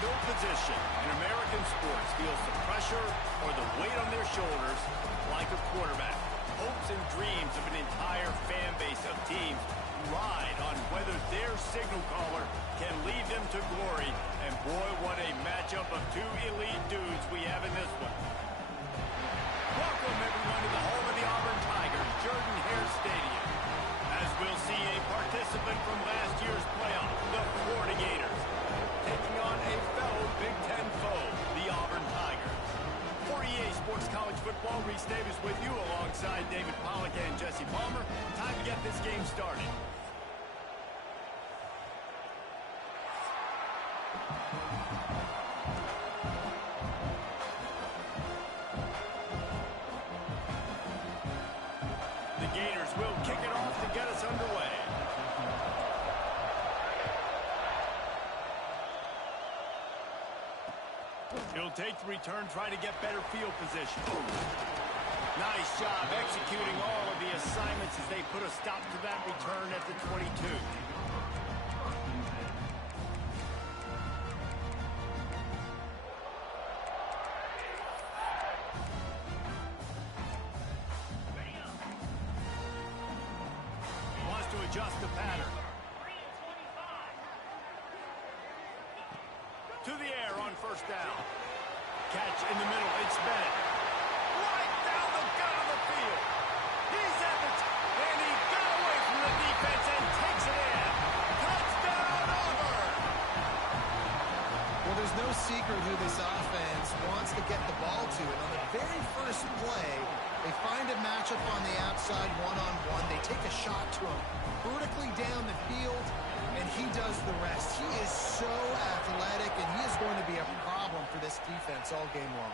No position in American sports feels the pressure or the weight on their shoulders like a quarterback. Hopes and dreams of an entire fan base of teams ride on whether their signal caller can lead them to glory. And boy, what a matchup of two elite dudes we have in this one. Welcome, everyone, to the home of the Auburn Tigers, Jordan-Hare Stadium. As we'll see a participant from last year's playoff, the Florida Gators, taking on a fellow Big Ten foe, the Auburn Tigers. For EA Sports College Football, Reese Davis with you alongside David Pollack and Jesse Palmer. Time to get this game started. The Gators will kick it off to get us underway. He'll take the return, try to get better field position. Nice job executing all of the assignments as they put a stop to that return at the 22. Wants to adjust the pattern. To the air on first down. Catch in the middle. It's Bennett. Right down the gut of the field. He's at the and he got away from the defense and takes it in. Touchdown, Auburn! Well, there's no secret who this offense wants to get the ball to. And on the very first play, they find a matchup on the outside one-on-one. They take a shot to him vertically down the field, and he does the rest. He is so athletic, and he is going to be a problem for this defense all game long.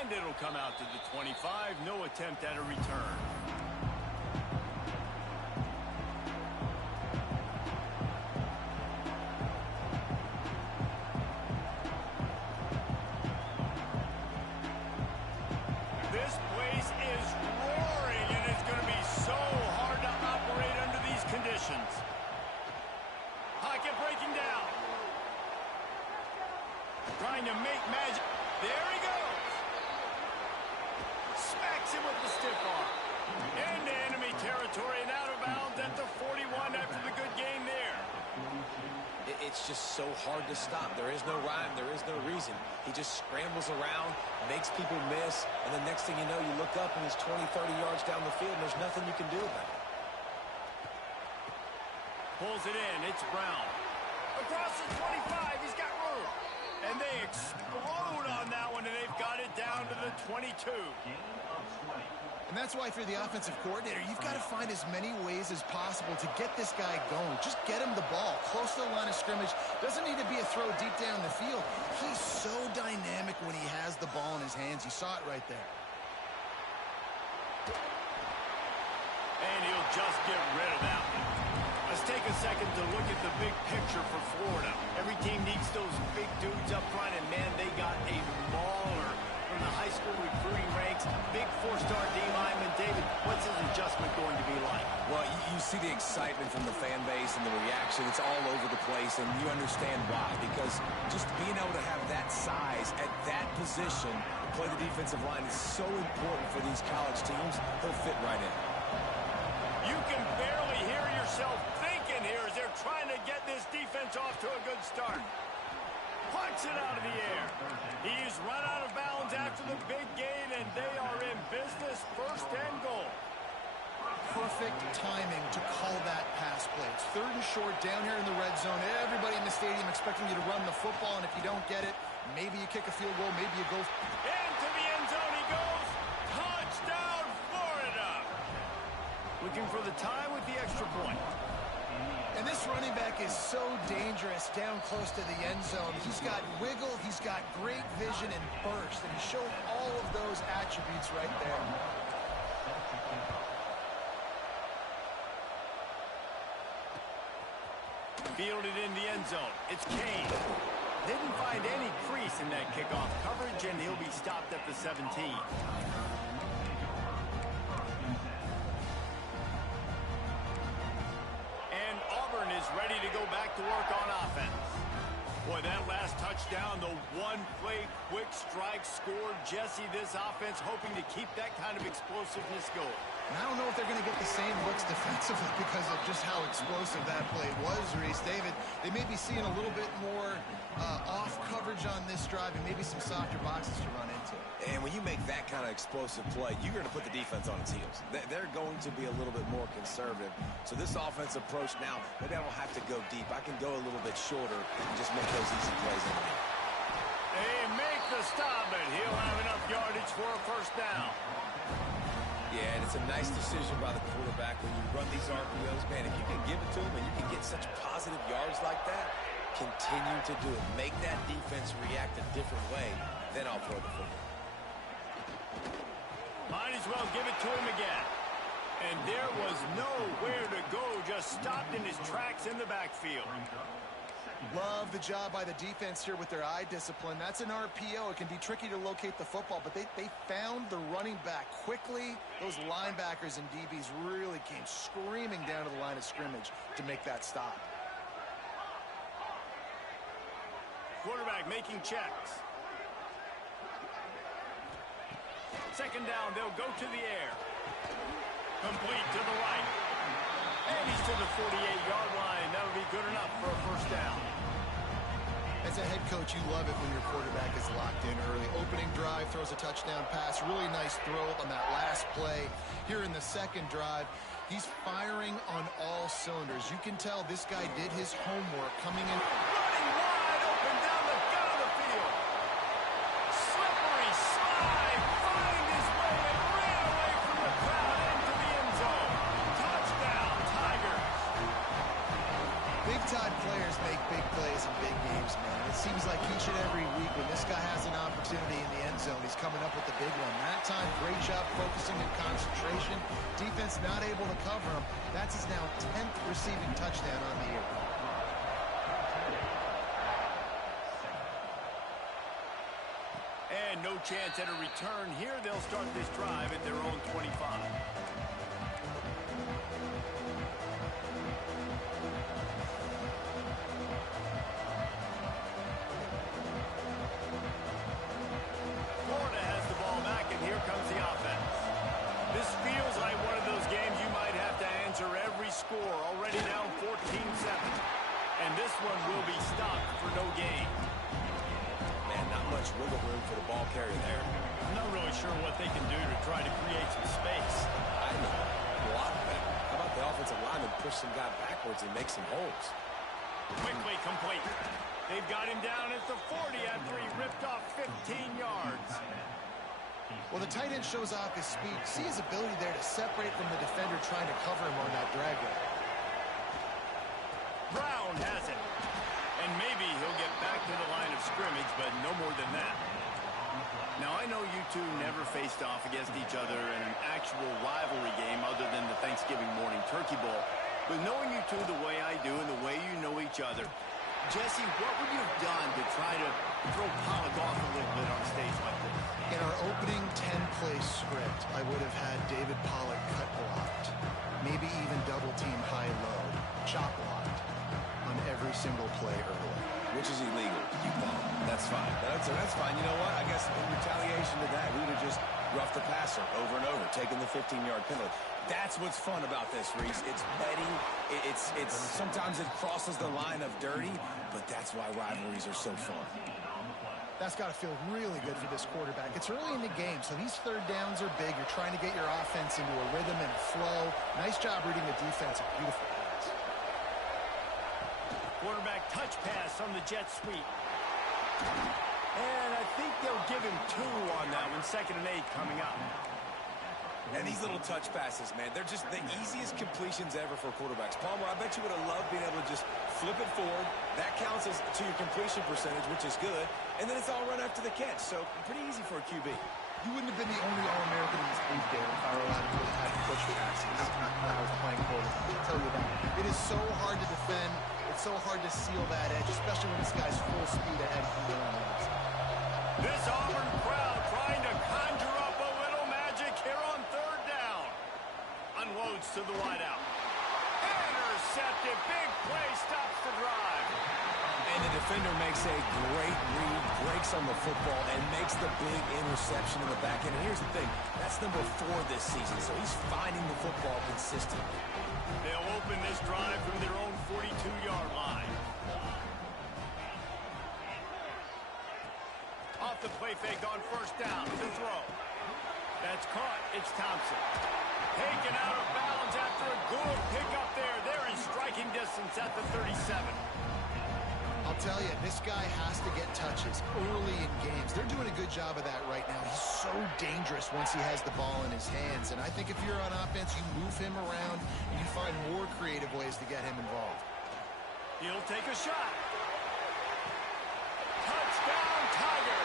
And it'll come out to the 25. No attempt at a return. This place is roaring, and it's going to be so hard to operate under these conditions. Pocket breaking down. Trying to make magic. There he goes. Smacks him with the stiff arm. Into enemy territory and out of bounds at the 41 after the good game there. It's just so hard to stop. There is no rhyme. There is no reason. He just scrambles around, makes people miss, and the next thing you know, you look up and he's 20, 30 yards down the field, and there's nothing you can do about it. Pulls it in. It's Brown. Across the 25. He's got room. And they explode on that one, and they've got it down to the 22. And that's why, if you're the offensive coordinator, you've got to find as many ways as possible to get this guy going. Just get him the ball close to the line of scrimmage. Doesn't need to be a throw deep down the field. He's so dynamic when he has the ball in his hands. You saw it right there. And he'll just get rid of that one. Let's take a second to look at the big picture for Florida. Every team needs those big dudes up front, and man, they got a mauler from the high school recruiting ranks. Big four-star D-lineman. David, what's his adjustment going to be like? Well, you see the excitement from the fan base and the reaction. It's all over the place, and you understand why. Because just being able to have that size at that position to play the defensive line is so important for these college teams. He'll fit right in. You can barely hear yourself thinking here as they're trying to get this defense off to a good start. Punts it out of the air. He's run out of bounds after the big gain, and they are in business, first and goal. Perfect timing to call that pass play. It's third and short down here in the red zone. Everybody in the stadium expecting you to run the football, and if you don't get it, maybe you kick a field goal, maybe you go. Into the end zone he goes. Touchdown, Florida. Looking for the tie with the extra point. And this running back is so dangerous down close to the end zone. He's got wiggle, he's got great vision and burst, and he showed all of those attributes right there. Fielded in the end zone. It's Kane. Didn't find any crease in that kickoff coverage, and he'll be stopped at the 17. And Auburn is ready to go back to work on offense. Boy, that last touchdown, the one-play quick strike scored. Jesse, this offense hoping to keep that kind of explosiveness going. And I don't know if they're going to get the same looks defensively because of just how explosive that play was, Reese. David, they may be seeing a little bit more off coverage on this drive and maybe some softer boxes to run into. And when you make that kind of explosive play, you're going to put the defense on its heels. They're going to be a little bit more conservative. So this offense approach now, maybe I don't have to go deep. I can go a little bit shorter and just make those easy plays in there. They make the stop, and he'll have enough yardage for a first down. Yeah, and it's a nice decision by the quarterback when you run these RPOs. Man, if you can give it to him and you can get such positive yards like that, continue to do it. Make that defense react a different way, then I'll throw the football. Might as well give it to him again. And there was nowhere to go, just stopped in his tracks in the backfield. Love the job by the defense here with their eye discipline. That's an RPO. It can be tricky to locate the football, but they found the running back quickly. Those linebackers and DBs really came screaming down to the line of scrimmage to make that stop. Quarterback making checks. Second down, they'll go to the air. Complete to the right. And he's to the 48-yard line. That'll be good enough for a first down. As a head coach, you love it when your quarterback is locked in early. Opening drive, throws a touchdown pass. Really nice throw on that last play. Here in the second drive, he's firing on all cylinders. You can tell this guy did his homework coming in. Running wide open down the gut of the field. Slippery slide. Find his way and ran away from the crowd into the end zone. Touchdown, Tigers. Big-time players make big plays in big games, man. It seems like each and every week when this guy has an opportunity in the end zone, he's coming up with the big one. That time, great job focusing and concentration. Defense not able to cover him. That's his now 10th receiving touchdown on the year. And no chance at a return here. They'll start this drive at their own 25. Florida has the ball back, and here comes the offense. This feels like one of those games you might have to answer every score. Already down 14-7. And this one will be stopped for no gain. Man, not much wiggle room for the ball carrier there. I'm not really sure what they can do to try to create some space. I know. Block that. How about the offensive lineman push some guy backwards and make some holes? Quickly complete. They've got him down at the 40 after he ripped off 15 yards. Well, the tight end shows off his speed. See his ability there to separate from the defender trying to cover him on that drag route. Brown has it. And maybe he'll get back to the line of scrimmage, but no more than that. Now, I know you two never faced off against each other in an actual rivalry game other than the Thanksgiving morning turkey bowl. But knowing you two the way I do and the way you know each other, Jesse, what would you have done to try to throw Pollock off a little bit on a stage like this? In our opening 10-play script, I would have had David Pollock cut blocked, maybe even double-team high-low, chop blocked on every single play early. Which is illegal. You won't. That's fine. That's fine. You know what? I guess in retaliation to that, we would have just roughed the passer over and over, taking the 15-yard penalty. That's what's fun about this, Reese. It's petty. It's sometimes it crosses the line of dirty, but that's why rivalries are so fun. That's got to feel really good for this quarterback. It's early in the game, so these third downs are big. You're trying to get your offense into a rhythm and flow. Nice job reading the defense. A beautiful pass. Quarterback touch pass on the jet sweep. And I think they'll give him 2 on that one. 2nd and 8 coming up. And these little touch passes, man, they're just the easiest completions ever for quarterbacks. Palmer, I bet you would have loved being able to just flip it forward. That counts as to your completion percentage, which is good. And then it's all run after the catch. So pretty easy for a QB. You wouldn't have been the only All-American in this league there if I were allowed to really have to push passes when I was playing quarterback. I'll tell you that. It is so hard to defend. It's so hard to seal that edge, especially when this guy's full speed ahead from the other side. This Auburn crowd trying to conjure up a little magic here on 3rd down. Unloads to the wideout. Intercepted. Big play stops the drive. And the defender makes a great read, breaks on the football, and makes the big interception in the back end. And here's the thing, that's number 4 this season, so he's finding the football consistently. They'll open this drive from their own 42-yard line. Off the play fake on first down to throw. That's caught. It's Thompson. Taken out of bounds after a good pickup there. They're in striking distance at the 37. I'll tell you, this guy has to get touches early in games. They're doing a good job of that right now. He's so dangerous once he has the ball in his hands. And I think if you're on offense, you move him around and you find more creative ways to get him involved. He'll take a shot. Touchdown, Tiger.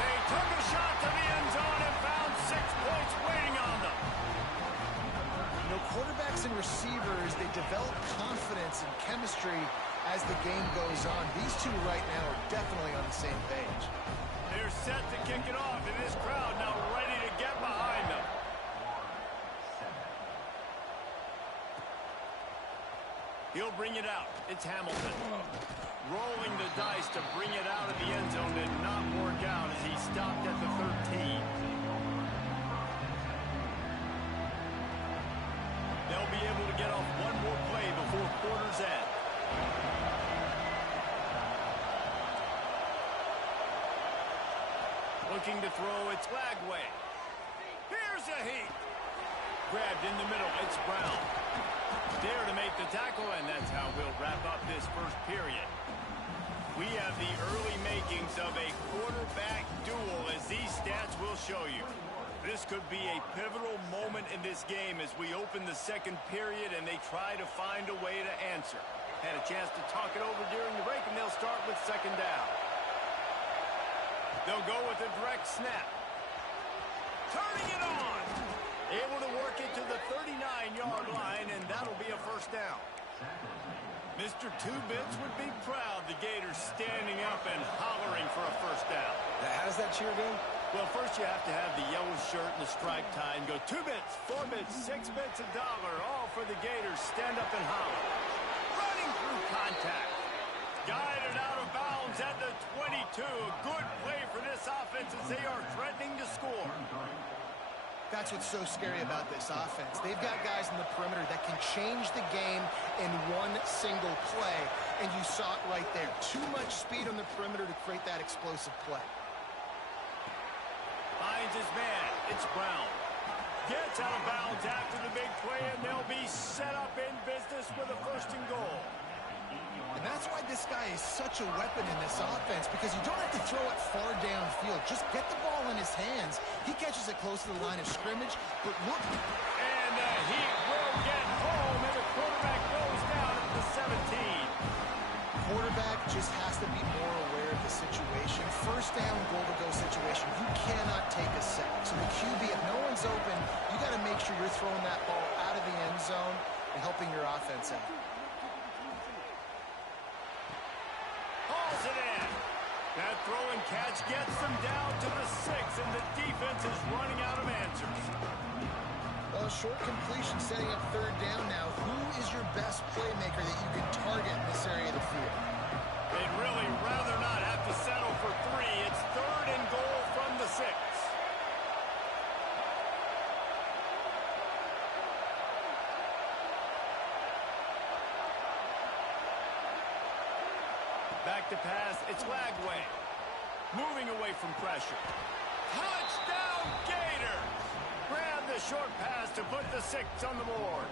They took a shot to the end zone and found 6 points waiting on them. You know, quarterbacks and receivers, they develop confidence and chemistry as the game goes on. These two right now are definitely on the same page. They're set to kick it off, and this crowd now ready to get behind them. He'll bring it out. It's Hamilton. Rolling the dice to bring it out of the end zone did not work out as he stopped at the 13. They'll be able to get off one more play before quarter's end. Looking to throw, it's Lagway. Here's a heat. Grabbed in the middle, it's Brown. There to make the tackle, and that's how we'll wrap up this first period. We have the early makings of a quarterback duel, as these stats will show you. This could be a pivotal moment in this game as we open the second period and they try to find a way to answer. Had a chance to talk it over during the break, and they'll start with second down. They'll go with a direct snap. Turning it on. Able to work it to the 39-yard line, and that'll be a first down. Mr. Two-Bits would be proud the Gators standing up and hollering for a first down. How does that cheer go? Well, first you have to have the yellow shirt and the striped tie and go 2 bits, 4 bits, 6 bits, $1, all for the Gators. Stand up and holler. Running through contact. Guided out of bounds at the 22. A good play for this offense as they are threatening to score. That's what's so scary about this offense. They've got guys in the perimeter that can change the game in one single play, and you saw it right there. Too much speed on the perimeter to create that explosive play. Finds his man. It's Brown. Gets out of bounds after the big play, and they'll be set up in business with a first and goal. And that's why this guy is such a weapon in this offense, because you don't have to throw it far downfield. Just get the ball in his hands. He catches it close to the line of scrimmage, but look. And he will get home, and the quarterback goes down at the 17. Quarterback just has to be more aware of the situation. First down, goal-to-go situation. You cannot take a sack. So the QB, if no one's open, you got to make sure you're throwing that ball out of the end zone and helping your offense out. Hauls it in. That throw and catch gets them down to the 6, and the defense is running out of answers. Well, a short completion setting up third down now. Who is your best playmaker that you can target in this area of the field? They'd really rather not have to settle for 3. It's third and goal from the 6. Back to pass, it's Lagway. Moving away from pressure. Touchdown, Gators! Grab the short pass to put the 6 on the board.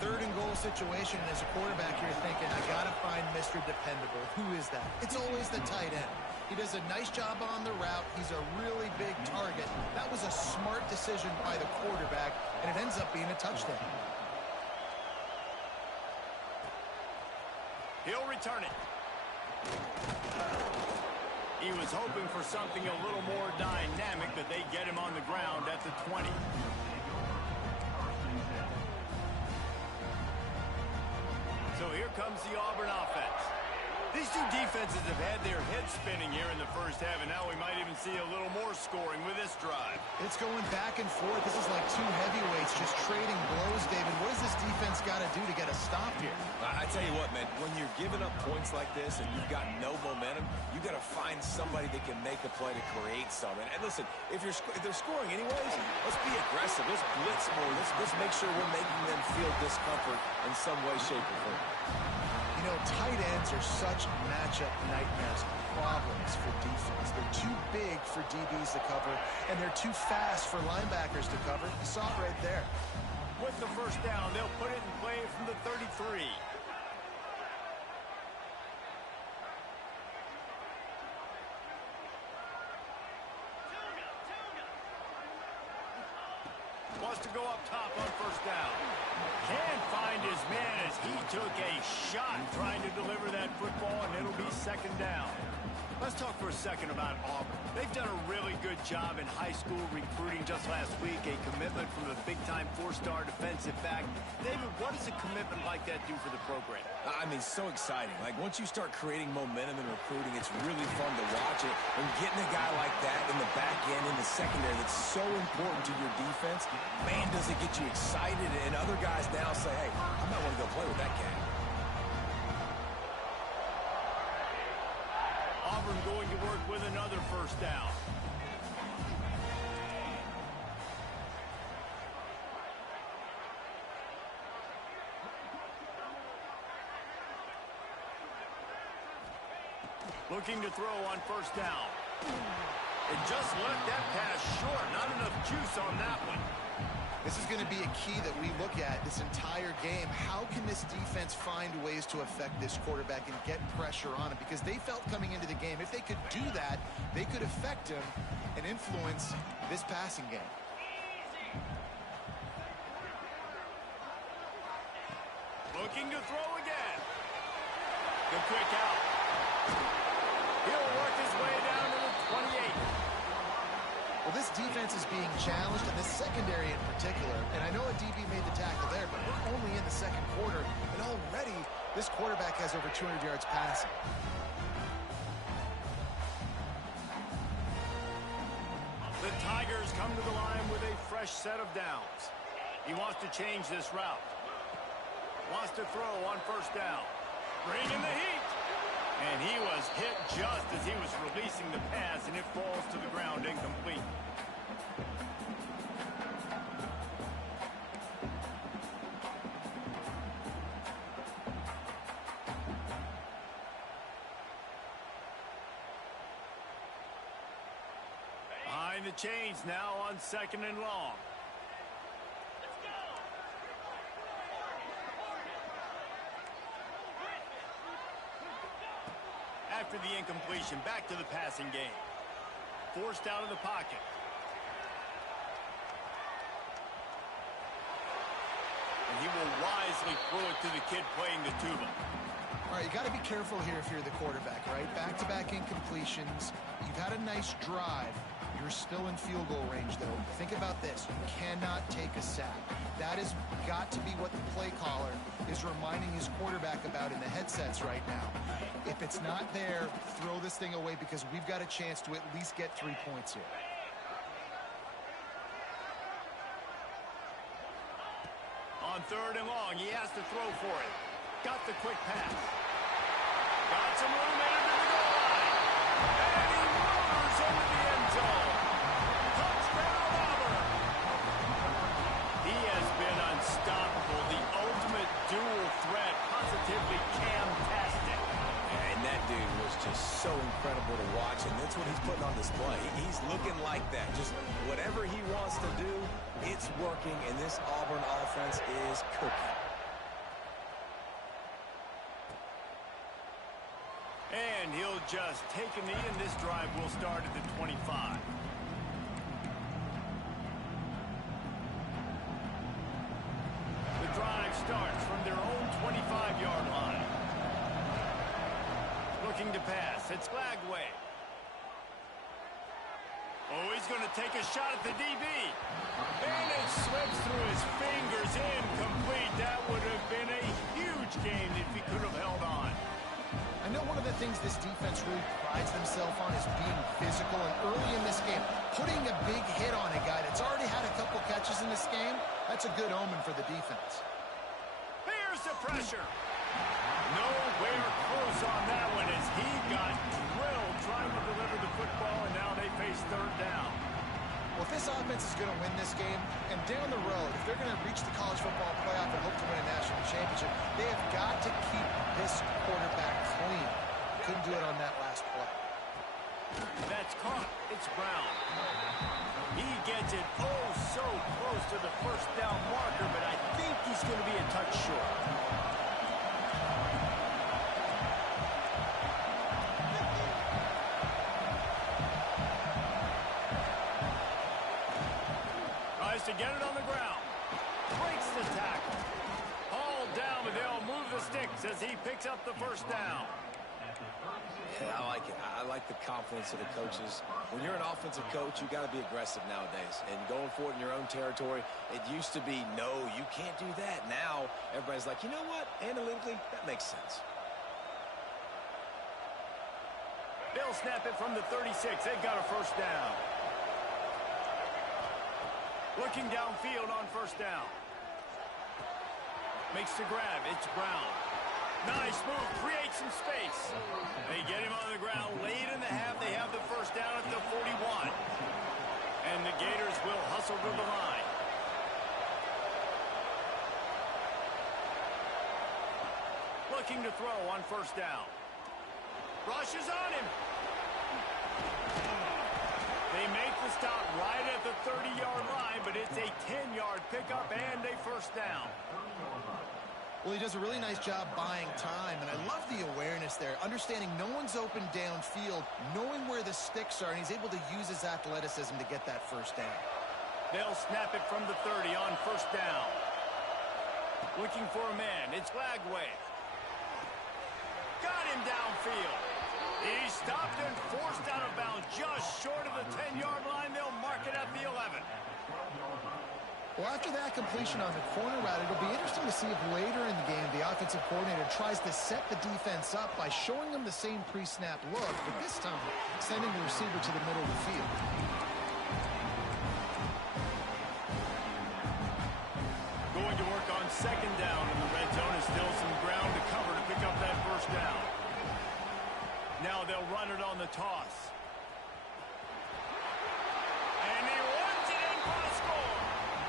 Third and goal situation, as a quarterback, you're thinking, I got to find Mr. Dependable. Who is that? It's always the tight end. He does a nice job on the route. He's a really big target. That was a smart decision by the quarterback, and it ends up being a touchdown. He'll return it. He was hoping for something a little more dynamic, but they get him on the ground at the 20. So here comes the Auburn offense. These two defenses have had their heads spinning here in in the first half, and now we might even see a little more scoring with this drive. It's going back and forth. This is like two heavyweights just trading blows, David. What does this defense got to do to get a stop here? I tell you what, man, when you're giving up points like this and you've got no momentum, you got to find somebody that can make a play to create something. And listen, if they're scoring anyways, let's be aggressive. Let's blitz more. Let's make sure we're making them feel discomfort in some way, shape, or form. You know, tight ends are such matchup nightmares, problems for defense. They're too big for DBs to cover, and they're too fast for linebackers to cover. You saw it right there. With the first down, they'll put it in play from the 33. Wants to go up top on first down. Can't find his man as he took a shot trying to deliver that football, and it'll be second down. Let's talk for a second about Auburn. They've done a really good job in high school recruiting. Just last week, a commitment from a big-time four-star defensive back. David, what does a commitment like that do for the program? I mean, so exciting. Like, once you start creating momentum in recruiting, it's really fun to watch it. And getting a guy like that in the back end, in the secondary, that's so important to your defense, man, does it get you excited. And other guys now say, hey, I might want to go play with that cat. Auburn going to work with another first down. Looking to throw on first down. And just left that pass short. Not enough juice on that one. This is going to be a key that we look at this entire game. How can this defense find ways to affect this quarterback and get pressure on him? Because they felt coming into the game, if they could do that, they could affect him and influence this passing game. Looking to throw again. The quick out. He'll work his way down to the 28. Well, this defense is being challenged, and this secondary in particular. And I know a DB made the tackle there, but we're only in the second quarter, and already this quarterback has over 200 yards passing. The Tigers come to the line with a fresh set of downs. He wants to change this route. Wants to throw on first down. Bring in the heat. And he was hit just as he was releasing the pass, and it falls to the ground incomplete. Behind the chains now on second and long. After the incompletion, back to the passing game. Forced out of the pocket. And he will wisely throw it to the kid playing the tuba. All right, you got to be careful here if you're the quarterback, right? Back-to-back incompletions. You've had a nice drive. You're still in field goal range, though. Think about this. You cannot take a sack. That has got to be what the play caller is reminding his quarterback about in the headsets right now. If it's not there, throw this thing away because we've got a chance to at least get 3 points here. On third and long, he has to throw for it. Got the quick pass. Got some room into the goal line. And he roars into the end zone. Touchdown, Auburn. He has been unstoppable. The ultimate dual threat. Positively Cam-tastic. And that dude was just so incredible to watch, and that's what he's putting on display. He's looking like that. Just whatever he wants to do, it's working, and this Auburn offense is cooking. And he'll just take a knee, and this drive will start at the 25. The drive starts from their own 25-yard line. Looking to pass. It's Glagway. Oh, he's going to take a shot at the DB. And it slips through his fingers. Incomplete. That would have been a huge gain if he could have held on. I know one of the things this defense really prides themselves on is is being physical, and early in this game, putting a big hit on a guy that's already had a couple catches in this game, that's a good omen for the defense. Here's the pressure. Nowhere close on that one as he got drilled trying to deliver the football, and now they face third down. Well, if this offense is going to win this game, and down the road, if they're going to reach the college football playoff and hope to win a national championship, they have got to keep this quarterback clean. Couldn't do it on that last play. That's caught. It's Brown. He gets it oh so close to the first down marker, but I think he's going to be a touch short. Tries to get it on the ground. Breaks the tackle. Hauled down, but they'll move the sticks as he picks up the first down. Yeah, I like it. I like the confidence of the coaches. When you're an offensive coach, you got to be aggressive nowadays. And going for it in your own territory, it used to be, no, you can't do that. Now, everybody's like, you know what? Analytically, that makes sense. They'll snap it from the 36. They've got a first down. Looking downfield on first down. Makes the grab. It's Brown. Nice move. Creates some space. They get him on the ground late in the half. They have the first down at the 41. And the Gators will hustle to the line. Looking to throw on first down. Rushes on him. They make the stop right at the 30-yard line, but it's a 10-yard pickup and a first down. Well, he does a really nice job buying time, and I love the awareness there, understanding no one's open downfield, knowing where the sticks are, and he's able to use his athleticism to get that first down. They'll snap it from the 30 on first down. Looking for a man. It's Lagway. Got him downfield. He's stopped and forced out of bounds just short of the 10-yard line. They'll mark it at the 11. Well, after that completion on the corner route, it'll be interesting to see if later in the game the offensive coordinator tries to set the defense up by showing them the same pre-snap look, but this time sending the receiver to the middle of the field. Going to work on second down in the red zone. Is still some ground to cover to pick up that first down. Now they'll run it on the toss. And he runs it in for a score.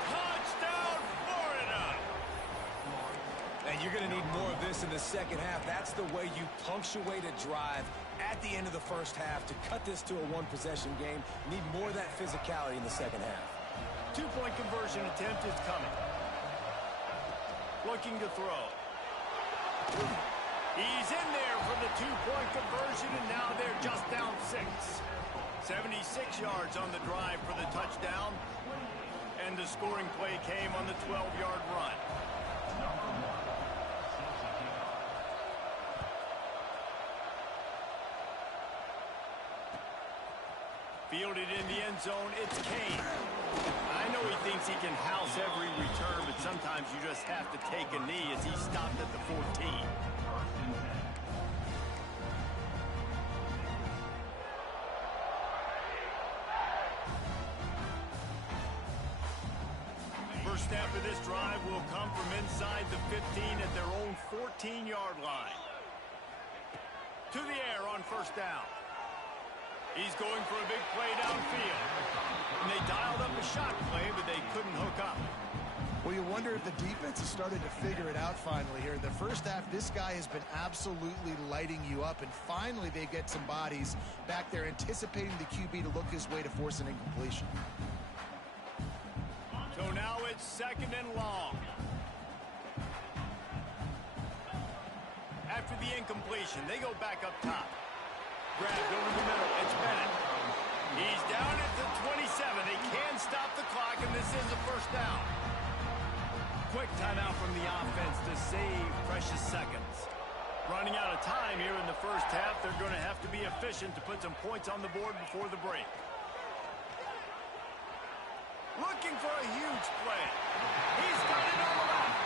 Touchdown, Florida. And you're going to need more of this in the second half. That's the way you punctuate a drive at the end of the first half to cut this to a one-possession game. Need more of that physicality in the second half. Two-point conversion attempt is coming. Looking to throw. He's in there for the two-point conversion, and now they're just down 6. 76 yards on the drive for the touchdown, and the scoring play came on the 12-yard run. Fielded in the end zone, it's Kane. I know he thinks he can house every return, but sometimes you just have to take a knee as he stopped at the 14. First snap of this drive will come from inside the 15 at their own 14-yard line. To the air on first down. He's going for a big play downfield. And they dialed up a shot play, but they couldn't hook up. Well, you wonder if the defense has started to figure it out finally here. The first half, this guy has been absolutely lighting you up, and finally they get some bodies back there anticipating the QB to look his way to force an incompletion. So now it's second and long. After the incompletion, they go back up top. Grabbed over the middle. It's Bennett. He's down at the 27. They can stop the clock, and this is a first down. Quick timeout from the offense to save precious seconds. Running out of time here in the first half. They're going to have to be efficient to put some points on the board before the break. Looking for a huge play. He's got it on the left.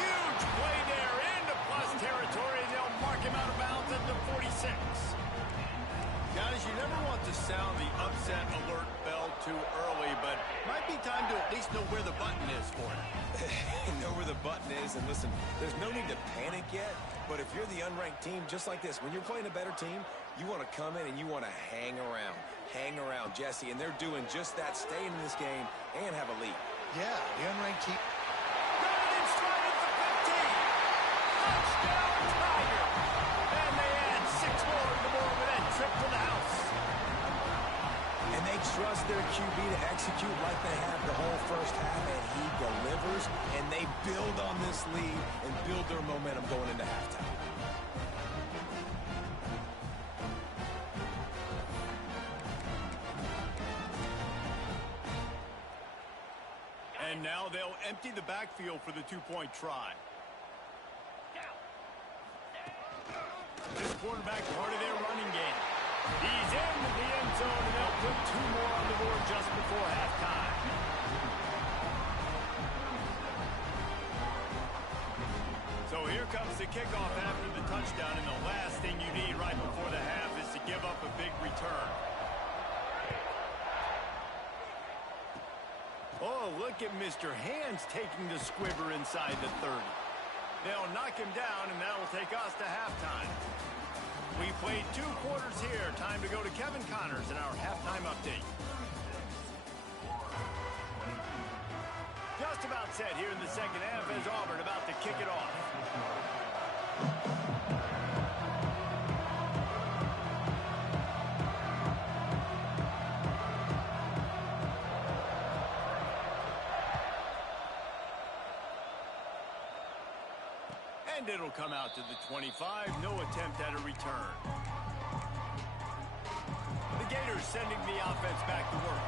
Huge play there into plus territory, and they'll mark him out of bounds at the 46. Guys, you never sound the upset alert bell too early, but might be time to at least know where the button is for it. Know where the button is, and listen, there's no need to panic yet, but if you're the unranked team, just like this, when you're playing a better team, you want to come in and you want to hang around. Hang around, Jesse, and they're doing just that, staying in this game and have a lead. Yeah, the unranked team. Got it in stride at the 15. Touchdown, Tiger. And they add 6 more to the board with that trip to the house. And they trust their QB to execute like they have the whole first half, and he delivers, and they build on this lead and build their momentum going into halftime. And now they'll empty the backfield for the two-point try. This quarterback part of their running game. He's into the end zone, and they'll put 2 more on the board just before halftime. So here comes the kickoff after the touchdown, and the last thing you need right before the half is to give up a big return. Oh, look at Mr. Hands taking the squibber inside the 30. They'll knock him down, and that'll take us to halftime. We played 2 quarters here. Time to go to Kevin Connors in our halftime update. Just about set here in the second half as Auburn about to kick it off. And it'll come out to the 25. No attempt at a return. The Gators sending the offense back to work.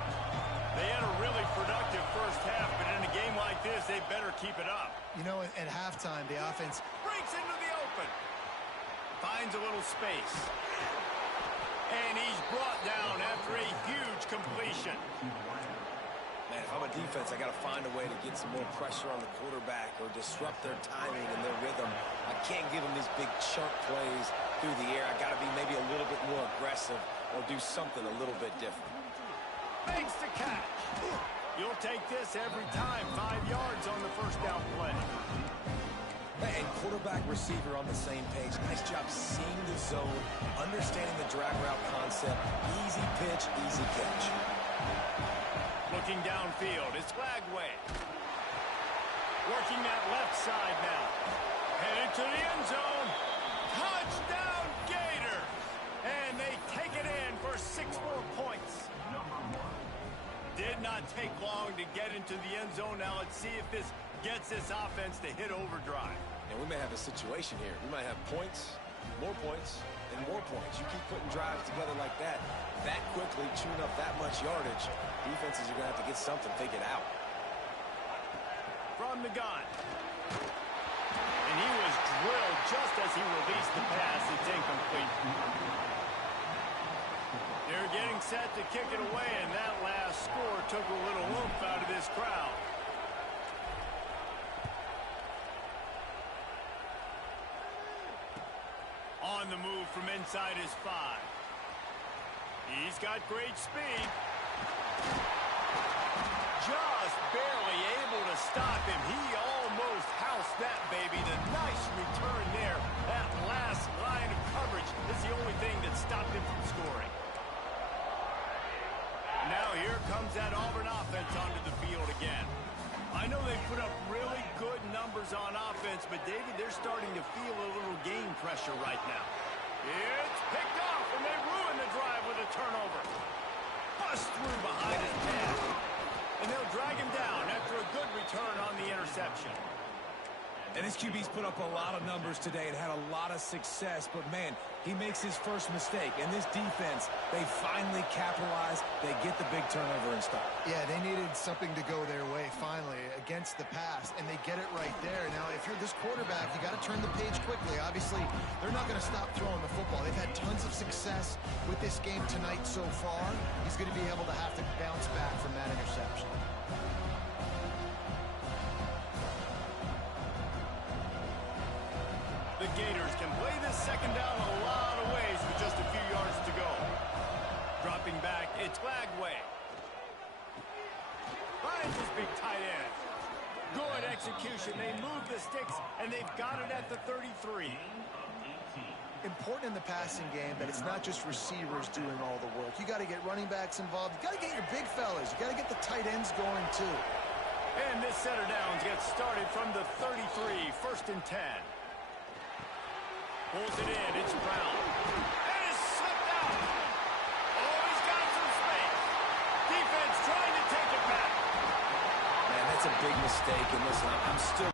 They had a really productive first half, but in a game like this, they better keep it up. You know, at halftime, the offense Breaks into the open. Finds a little space. And he's brought down after a huge completion. Man, if I'm a defense, I got to find a way to get some more pressure on the quarterback or disrupt their timing and their rhythm. I can't give them these big chunk plays through the air. I got to be maybe a little bit more aggressive or do something a little bit different. Makes the catch. You'll take this every time. 5 yards on the first down play. And quarterback receiver on the same page. Nice job seeing the zone, understanding the drag route concept. Easy pitch, easy catch. Looking downfield, it's Flagway. Working that left side now. Headed to the end zone. Touchdown, Gator! And they take it in for 6 more points. Did not take long to get into the end zone. Now let's see if this gets this offense to hit overdrive. And we may have a situation here. We might have points, more points, and more points. You keep putting drives together like that quickly, chewing up that much yardage, defenses are going to have to get something figured out. From the gun. And he was drilled just as he released the pass. It's incomplete. They're getting set to kick it away, and that last score took a little oomph out of this crowd. On the move from inside his 5. He's got great speed. Just barely able to stop him. He almost housed that baby. The nice return there. That last line of coverage is the only thing that stopped him from scoring. Now here comes that Auburn offense onto the field again. I know they put up really good numbers on offense, but David, they're starting to feel a little game pressure right now. It's picked off, and they ruin the drive with a turnover. Bust through behind his pass. And they'll drag him down after a good return on the interception. And this QB's put up a lot of numbers today and had a lot of success, but man, he makes his first mistake. And this defense, they finally capitalize. They get the big turnover and stop. Yeah, they needed something to go their way finally against the pass, and they get it right there. Now, if you're this quarterback, you got to turn the page quickly. Obviously, they're not going to stop throwing the football. They've had tons of success with this game tonight so far. He's going to be able to have to bounce back from that interception. The Gators can play this second down a lot of ways with just a few yards to go. Dropping back It's Lagway. Finds his big tight end. Good execution. They move the sticks, and they've got it at the 33. Important in the passing game that it's not just receivers doing all the work. You got to get running backs involved. You got to get your big fellas. You got to get the tight ends going, too. And this set of downs gets started from the 33, 1st and 10. Pulls it in. It's Brown. And it's slipped out. Oh, he's got some space. Defense trying to take it back. Man, that's a big mistake. And listen, I'm still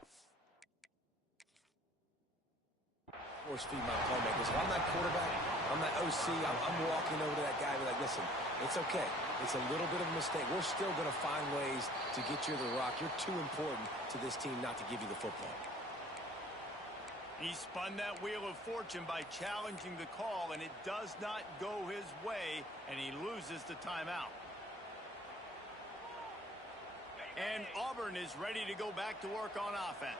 force feed my playmakers. If I'm that quarterback, I'm that OC, I'm walking over to that guy and be like, listen, it's okay. It's a little bit of a mistake. We're still going to find ways to get you the rock. You're too important to this team not to give you the football. He spun that wheel of fortune by challenging the call, and it does not go his way, and he loses the timeout. And Auburn is ready to go back to work on offense.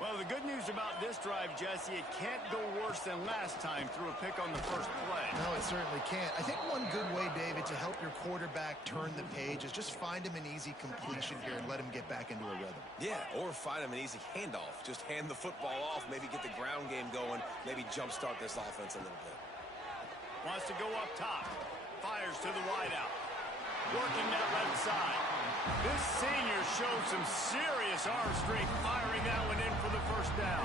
Well, the good news about this drive, Jesse, it can't go worse than last time through a pick on the first play. No, it certainly can't. I think one good way, David, to help your quarterback turn the page is just find him an easy completion here and let him get back into a rhythm. Yeah, or find him an easy handoff. Just hand the football off, maybe get the ground game going, maybe jumpstart this offense a little bit. Wants to go up top. Fires to the wideout. Working that left side. This senior shows some serious arm strength, firing that one in for the first down.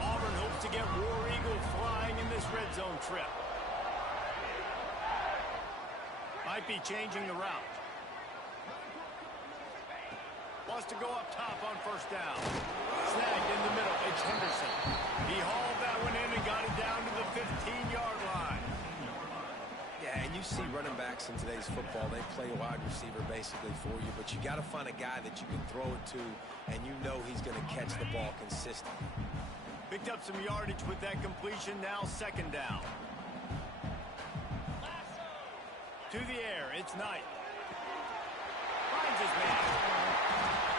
Auburn hopes to get War Eagle flying in this red zone trip. Might be changing the route. Wants to go up top on first down. Snagged in the middle. It's Henderson. He hauled that one in and got it down to the 15-yard line. Yeah, and you see running backs in today's football, they play wide receiver basically for you, but you got to find a guy that you can throw it to, and you know he's going to catch the ball consistently. Picked up some yardage with that completion, now 2nd down. To the air, it's Knight. Finds his man.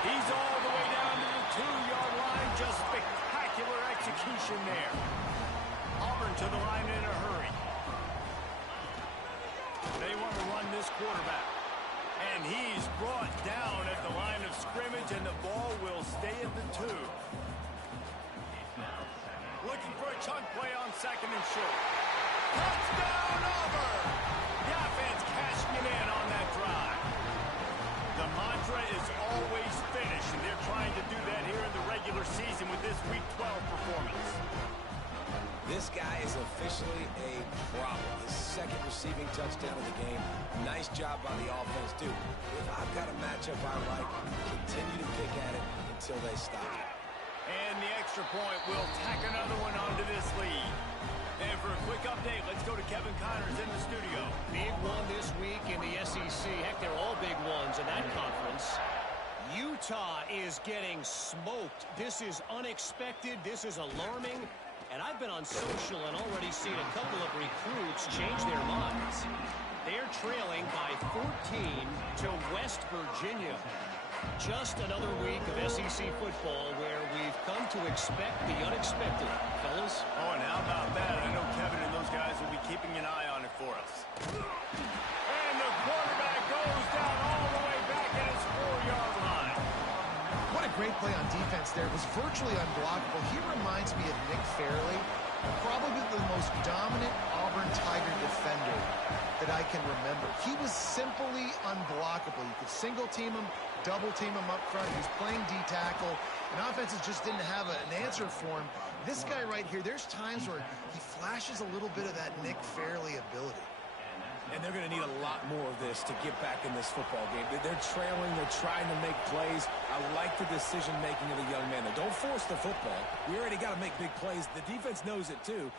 He's all the way down to the 2-yard line, just spectacular execution there. Auburn to the line in a hurry. They want to run this quarterback. And he's brought down at the line of scrimmage, and the ball will stay at the 2. Looking for a chunk play on 2nd and short. Touchdown, Auburn! The offense cashing it in on that drive. The mantra is always finish, and they're trying to do that here in the regular season with this Week 12 performance. This guy is officially a problem. His 2nd receiving touchdown of the game. Nice job by the offense, dude. If I've got a matchup I like, continue to pick at it until they stop. And the extra point will tack another one onto this lead. And for a quick update, let's go to Kevin Connors in the studio. Big one this week in the SEC. Heck, they're all big ones in that conference. Utah is getting smoked. This is unexpected. This is alarming. And I've been on social and already seen a couple of recruits change their minds. They're trailing by 14 to West Virginia. Just another week of SEC football where we've come to expect the unexpected, fellas. Oh, and how about that? I know Kevin and those guys will be keeping an eye on it for us. And the quarterback goes down all the way back at his 4-yard line. What a great play on defense there. It was virtually unblockable. He reminds me of Nick Fairley, probably the most dominant Auburn Tiger defender that I can remember. He was simply unblockable. You could single team him, double team him up front. He was playing D-tackle, and offenses just didn't have an answer for him. This guy right here, there's times where he flashes a little bit of that Nick Fairley ability. And they're going to need a lot more of this to get back in this football game. They're trailing. They're trying to make plays. I like the decision-making of the young man. Don't force the football. We already got to make big plays. The defense knows it, too.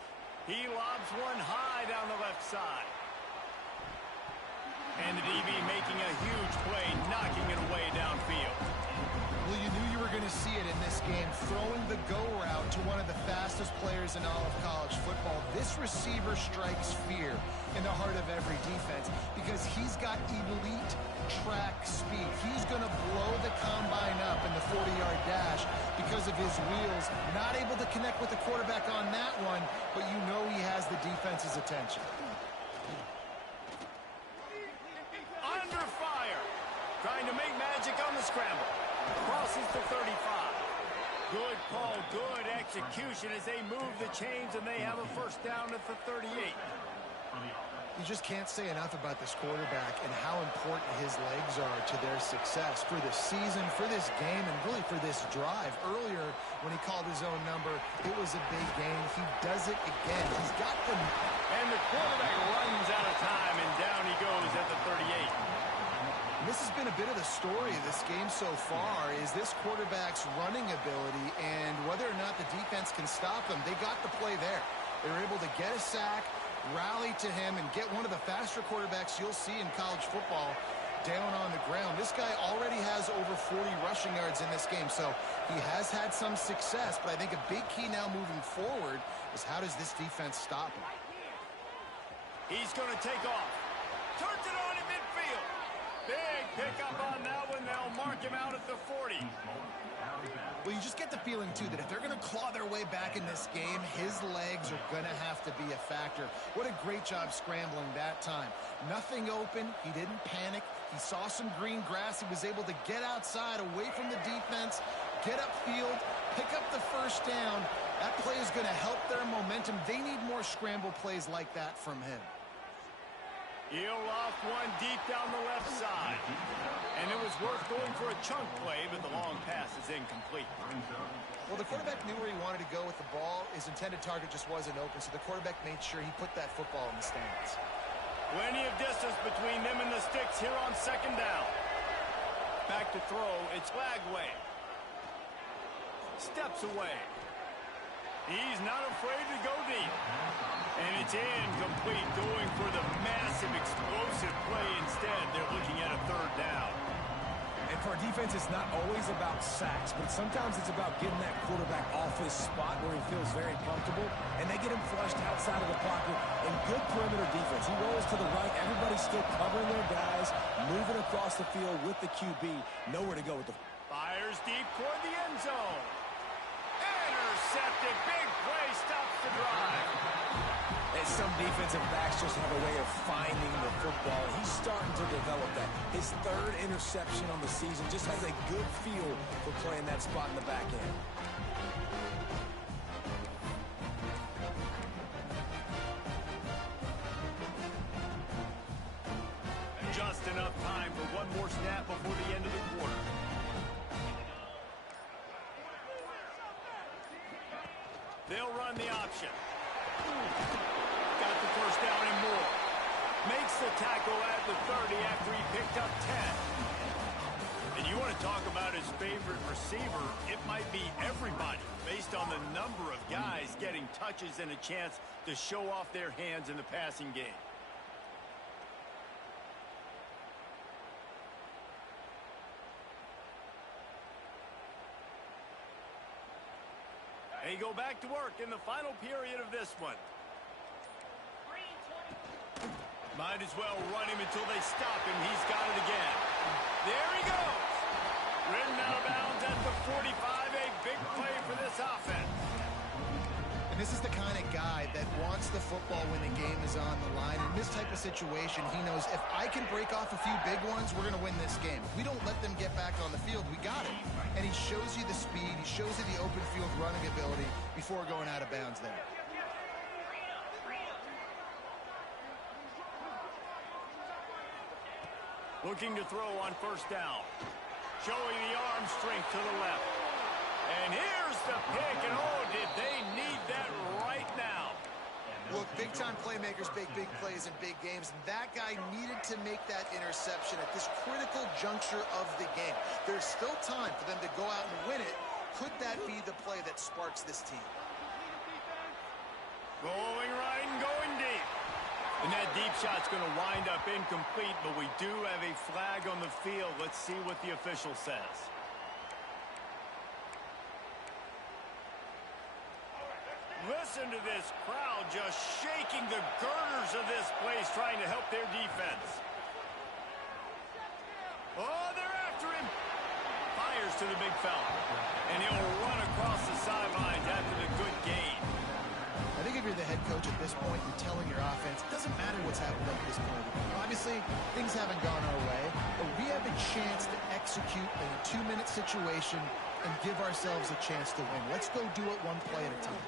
He lobs one high down the left side. And the DB making a huge play, knocking it away downfield. Well, you knew you were going to see it in this game, throwing the go route to one of the fastest players in all of college football. This receiver strikes fear in the heart of every defense because he's got elite track speed. He's going to blow the combine up in the 40-yard dash because of his wheels. Not able to connect with the quarterback on that one, but you know he has the defense's attention. magic on the scramble. Crosses the 35. Good call, good execution as they move the chains, and they have a first down at the 38. You just can't say enough about this quarterback and how important his legs are to their success for this season, for this game, and really for this drive. Earlier, when he called his own number, it was a big game. He does it again. He's got the... And the quarterback runs out of time, and down he goes at the 38. This has been a bit of the story of this game so far, is this quarterback's running ability and whether or not the defense can stop him. They got the play there. They were able to get a sack, rally to him, and get one of the faster quarterbacks you'll see in college football down on the ground. This guy already has over 40 rushing yards in this game, so he has had some success, but I think a big key now moving forward is how does this defense stop him? He's going to take off. Turns it on in midfield. Big pickup on that one. They'll mark him out at the 40. Well, you just get the feeling, too, that if they're going to claw their way back in this game, his legs are going to have to be a factor. What a great job scrambling that time. Nothing open. He didn't panic. He saw some green grass. He was able to get outside, away from the defense, get upfield, pick up the first down. That play is going to help their momentum. They need more scramble plays like that from him. He'll off one deep down the left side. And it was worth going for a chunk play, but the long pass is incomplete. Well, the quarterback knew where he wanted to go with the ball. His intended target just wasn't open, so the quarterback made sure he put that football in the stands. Plenty of distance between them and the sticks here on second down. Back to throw, it's Lagway. Steps away. He's not afraid to go deep. And it's incomplete, going for the massive explosive play instead. They're looking at a third down. And for a defense, it's not always about sacks, but sometimes it's about getting that quarterback off his spot where he feels very comfortable, and they get him flushed outside of the pocket. And good perimeter defense. He rolls to the right. Everybody's still covering their guys, moving across the field with the QB. Nowhere to go with the... Fires deep toward the end zone. Intercepted. Big play. Stops the drive. And some defensive backs just have a way of finding the football. He's starting to develop that. His third interception on the season, just has a good feel for playing that spot in the back end. Just enough time for one more snap before the end of the quarter. They'll run the option. Got the first down and more. Makes the tackle at the 30 after he picked up 10. And you want to talk about his favorite receiver, it might be everybody based on the number of guys getting touches and a chance to show off their hands in the passing game. They go back to work in the final period of this one. Might as well run him until they stop him. He's got it again. There he goes. Ridden out of bounds at the 45. A big play for this offense. And this is the kind of guy that wants the football when the game is on the line. In this type of situation, he knows if I can break off a few big ones, we're going to win this game. If we don't let them get back on the field, we got it. And he shows you the speed. He shows you the open field running ability before going out of bounds there. Looking to throw on first down. Showing the arm strength to the left. And here's the pick, and oh, did they need that right now. Look, big-time playmakers make big plays in big games, and that guy needed to make that interception at this critical juncture of the game. There's still time for them to go out and win it. Could that be the play that sparks this team? Going right and going deep. And that deep shot's going to wind up incomplete, but we do have a flag on the field. Let's see what the official says. Listen to this crowd just shaking the girders of this place, trying to help their defense. Oh, they're after him. Fires to the big fella. And he'll run across the sidelines after the good gain. And I think if you're the head coach at this point, you're telling your offense, it doesn't matter what's happened up to this point. Obviously, things haven't gone our way, but we have a chance to execute in a 2-minute situation and give ourselves a chance to win. Let's go do it one play at a time.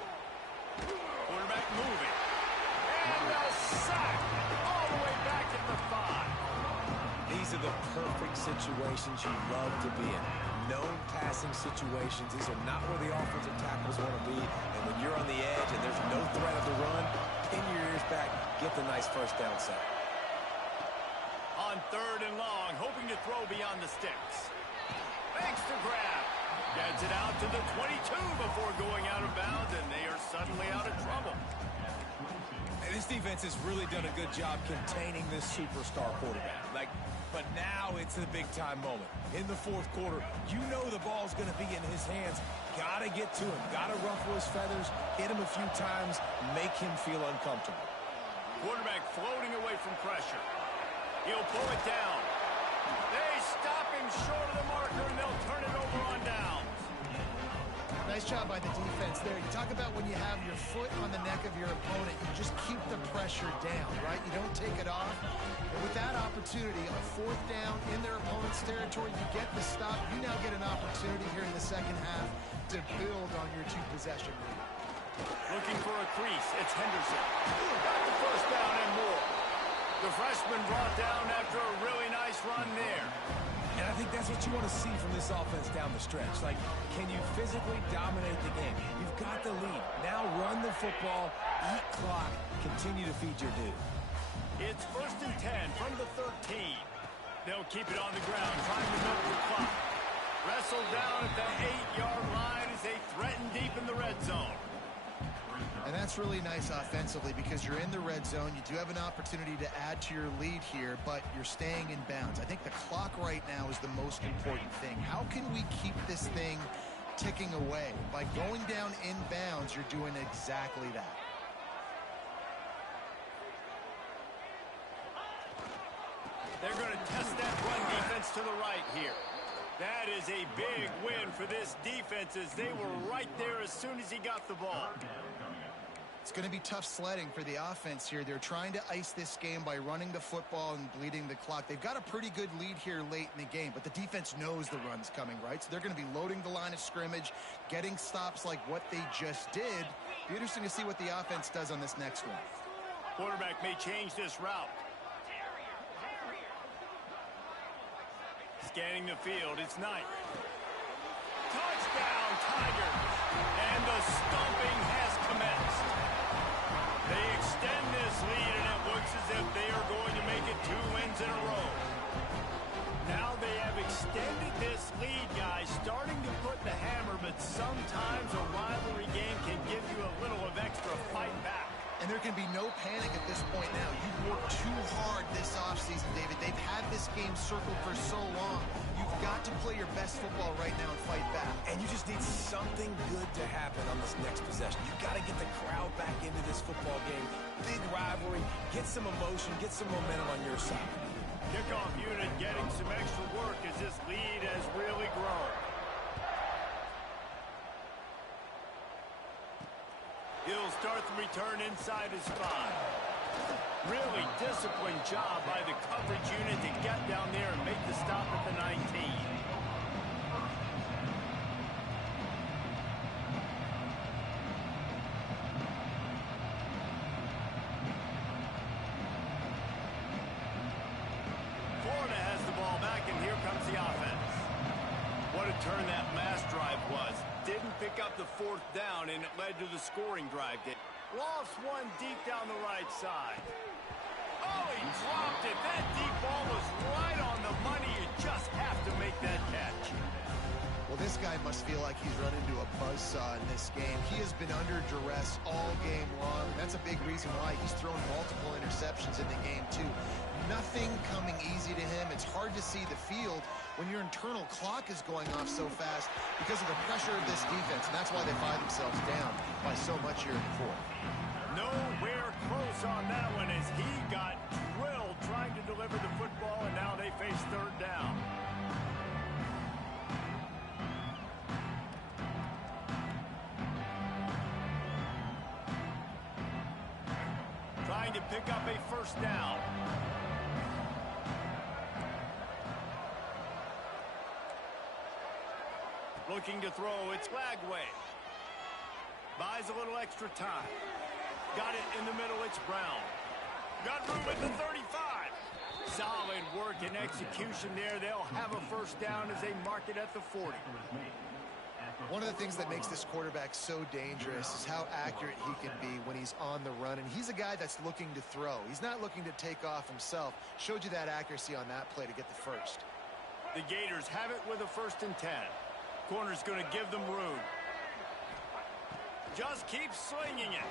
Quarterback moving. And a sack all the way back at the 5. These are the perfect situations you love to be in. Known passing situations. These are not where the offensive tackles want to be. And when you're on the edge and there's no threat of the run, pin your ears back, get the nice first down sack. On 3rd and long, hoping to throw beyond the sticks. Makes the grab. Gets it out to the 22 before going out of bounds, and they are suddenly out of trouble. And this defense has really done a good job containing this superstar quarterback. But now it's a big-time moment. In the 4th quarter, you know the ball's going to be in his hands. Got to get to him. Got to ruffle his feathers, hit him a few times, make him feel uncomfortable. Quarterback floating away from pressure. He'll pull it down. They stop him short of the marker, and they'll turn it over on downs. Nice job by the defense there. You talk about when you have your foot on the neck of your opponent, you just keep the pressure down, right? You don't take it off. And with that opportunity, a 4th down in their opponent's territory, you get the stop. You now get an opportunity here in the second half to build on your 2-possession lead. Looking for a crease. It's Henderson. Got the first down and more. The freshman brought down after a really nice run there. And I think that's what you want to see from this offense down the stretch. Like, can you physically dominate the game? You've got the lead. Now run the football, eat clock, continue to feed your dude. It's 1st and 10 from the 13. They'll keep it on the ground, trying to milk the clock. Wrestled down at the 8-yard line as they threaten deep in the red zone. And that's really nice offensively because you're in the red zone. You do have an opportunity to add to your lead here, but you're staying in bounds. I think the clock right now is the most important thing. How can we keep this thing ticking away? By going down in bounds, you're doing exactly that. They're going to test that run defense to the right here. That is a big win for this defense as they were right there as soon as he got the ball. It's going to be tough sledding for the offense here. They're trying to ice this game by running the football and bleeding the clock. They've got a pretty good lead here late in the game, but the defense knows the run's coming, right? So they're going to be loading the line of scrimmage, getting stops like what they just did. Be interesting to see what the offense does on this next one. Quarterback may change this route. Scanning the field, it's Knight. Touchdown, Tigers! And the stomping has commenced. They extend this lead, and it looks as if they are going to make it 2 wins in a row. Now they have extended this lead, guys, starting to put the hammer, but sometimes a rivalry game can give you a little of extra fight back. And there can be no panic at this point now. You've worked too hard this offseason, David. They've had this game circled for so long. You've got to play your best football right now and fight back. And you just need something good to happen on this next possession. You've got to get the crowd back into this football game. Big rivalry. Get some emotion. Get some momentum on your side. Kickoff unit getting some extra work as this lead has really grown. He'll start the return inside his 5. Really disciplined job by the coverage unit to get down there and make the stop at the 19. Florida has the ball back, and here comes the offense. What a turn that last drive was. Didn't pick up the 4th down, and it led to the scoring drive. Lofts one deep down the right side. Oh, he dropped it. That deep ball was right on the money. You just have to make that catch. Well, this guy must feel like he's run into a buzzsaw in this game. He has been under duress all game long. That's a big reason why he's thrown multiple interceptions in the game, too. Nothing coming easy to him. It's hard to see the field when your internal clock is going off so fast because of the pressure of this defense, and that's why they find themselves down by so much here in the 4th. Nowhere close on that one as he got drilled trying to deliver the football, and now they face 3rd down. trying to pick up a first down. Looking to throw, it's Lagway. Buys a little extra time. Got it in the middle, it's Brown. Got room at the 35. Solid work and execution there. They'll have a first down as they mark it at the 40. One of the things that makes this quarterback so dangerous is how accurate he can be when he's on the run. And he's a guy that's looking to throw. He's not looking to take off himself. Showed you that accuracy on that play to get the first. The Gators have it with a 1st and 10. Corner's going to give them room. Just keep slinging it.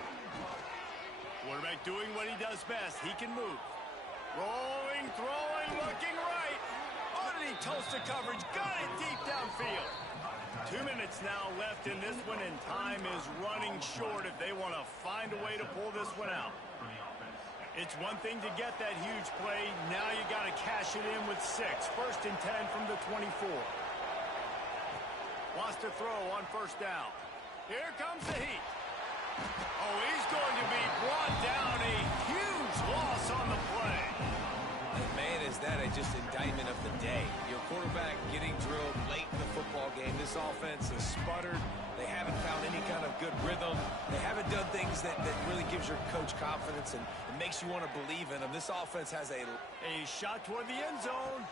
Quarterback doing what he does best. He can move. Rolling, throwing, looking right. Underneath toasted coverage. Got it deep downfield. 2 minutes now left in this one, and time is running short if they want to find a way to pull this one out. It's one thing to get that huge play. Now you got to cash it in with 6. 1st and 10 from the 24. Wants to throw on first down. Here comes the heat. Oh, he's going to be brought down. A huge loss on the play. And man, is that just indictment of the day. Your quarterback getting drilled late in the football game. This offense has sputtered. They haven't found any kind of good rhythm. They haven't done things that really gives your coach confidence and makes you want to believe in them. This offense has a shot toward the end zone.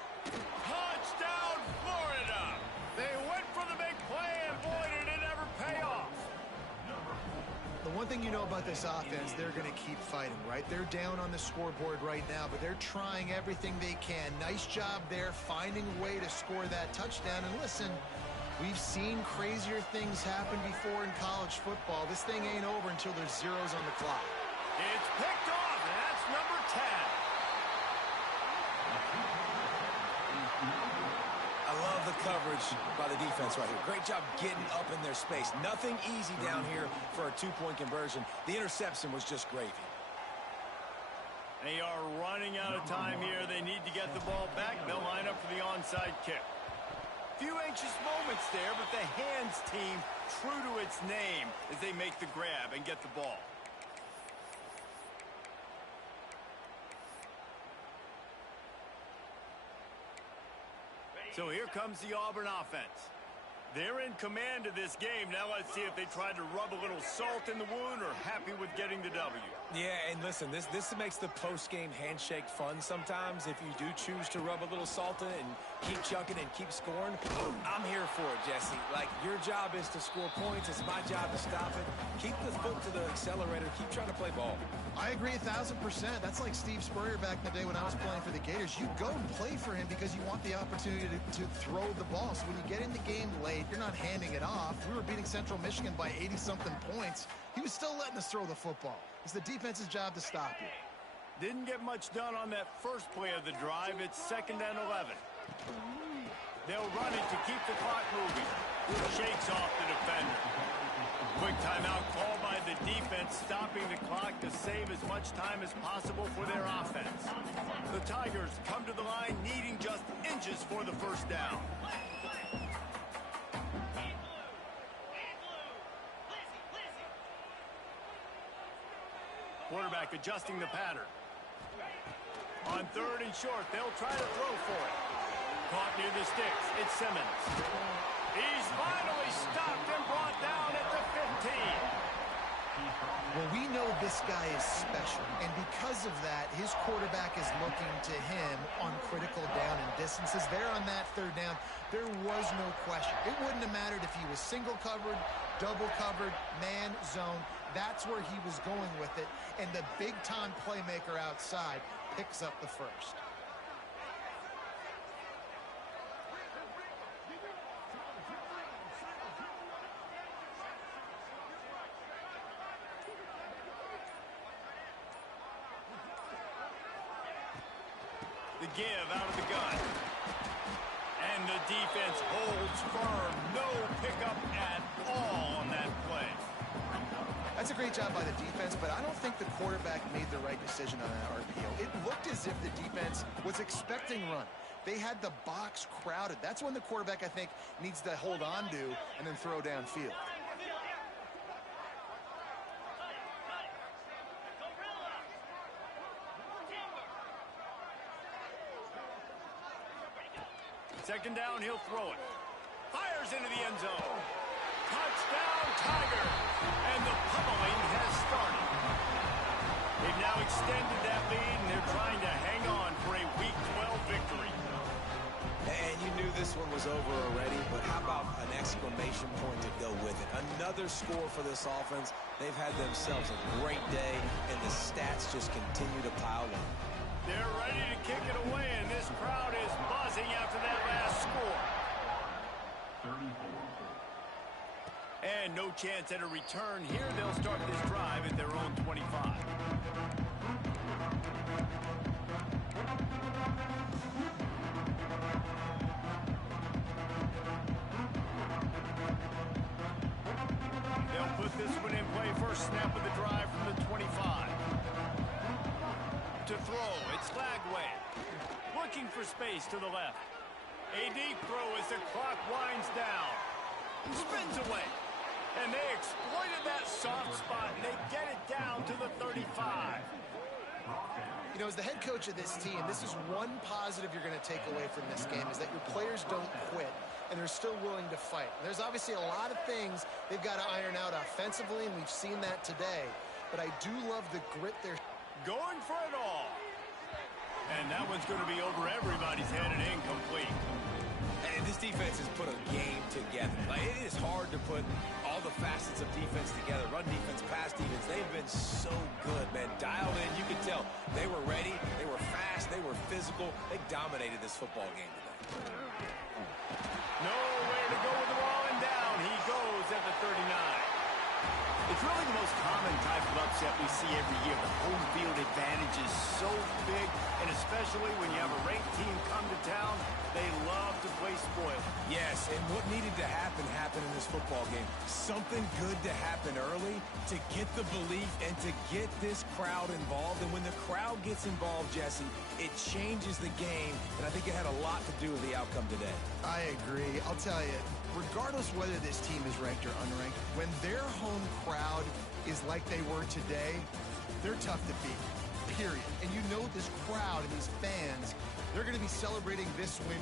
Touchdown, Florida. They went for the big play, and boy, did it ever pay off. The one thing you know about this offense, they're going to keep fighting, right? They're down on the scoreboard right now, but they're trying everything they can. Nice job there, finding a way to score that touchdown. And listen, we've seen crazier things happen before in college football. This thing ain't over until there's zeros on the clock. It's picked off, and that's number 10. I love the coverage by the defense right here. Great job getting up in their space. Nothing easy down here for a 2-point conversion. The interception was just gravy. They are running out of time here. They need to get the ball back. They'll line up for the onside kick. Few anxious moments there, but the hands team true to its name as they make the grab and get the ball. So here comes the Auburn offense. They're in command of this game. Now let's see if they try to rub a little salt in the wound or happy with getting the W. Yeah, and listen, this makes the post-game handshake fun sometimes if you do choose to rub a little salt in it and keep chucking and keep scoring. I'm here for it, Jesse. Like, your job is to score points. It's my job to stop it. Keep the foot to the accelerator. Keep trying to play ball. I agree 1,000%. That's like Steve Spurrier back in the day when I was playing for the Gators. You go and play for him because you want the opportunity to throw the ball. So when you get in the game late, you're not handing it off. We were beating Central Michigan by 80-something points. He was still letting us throw the football. It's the defense's job to stop you. Didn't get much done on that first play of the drive. It's 2nd and 11. They'll run it to keep the clock moving. Shakes off the defender. Quick timeout called by the defense, stopping the clock to save as much time as possible for their offense. The Tigers come to the line needing just inches for the first down. Quarterback adjusting the pattern. On 3rd and short, they'll try to throw for it. Caught near the sticks. It's Simmons. He's finally stopped and brought down at the 15. Well, we know this guy is special, and because of that, his quarterback is looking to him on critical down and distances. There on that 3rd down, there was no question. It wouldn't have mattered if he was single covered, double covered, man, zone. That's where he was going with it, and the big-time playmaker outside picks up the first. The give out of the gun. And the defense holds firm. No pickup at all on that play. That's a great job by the defense, but I don't think the quarterback made the right decision on that RPO. It looked as if the defense was expecting run. They had the box crowded. That's when the quarterback, I think, needs to hold on to and then throw downfield. Second down, he'll throw it. Fires into the end zone. Touchdown, Tiger. And the pummeling has started. They've now extended that lead, and they're trying to hang on for a Week 12 victory. And you knew this one was over already, but how about an exclamation point to go with it? Another score for this offense. They've had themselves a great day, and the stats just continue to pile up. They're ready to kick it away, and this crowd is buzzing after that last score. And no chance at a return here. They'll start this drive at their own 25. They'll put this one in play. First snap of the drive from the 25. To throw, it's Lagway. Looking for space to the left. A deep throw as the clock winds down. Spins away. And they exploited that soft spot, and they get it down to the 35. You know, as the head coach of this team, this is one positive you're going to take away from this game, is that your players don't quit, and they're still willing to fight. There's obviously a lot of things they've got to iron out offensively, and we've seen that today. But I do love the grit they're going for it all. And that one's going to be over everybody's head and incomplete. And this defense has put a game together. Like, it is hard to put all the facets of defense together. Run defense, pass defense. They've been so good, man. Dialed in. You could tell they were ready. They were fast. They were physical. They dominated this football game today. Nowhere to go with the ball, and down he goes at the 39. It's really the most common type of upset we see every year. The home field advantage is so big, and especially when you have a ranked team come to town, they love to play spoil. Yes, and what needed to happen happened in this football game. Something good to happen early to get the belief and to get this crowd involved. And when the crowd gets involved, Jesse, it changes the game, and I think it had a lot to do with the outcome today. I agree. I'll tell you, regardless whether this team is ranked or unranked, when their home crowd is like they were today, they're tough to beat, period. And you know this crowd and these fans, they're going to be celebrating this win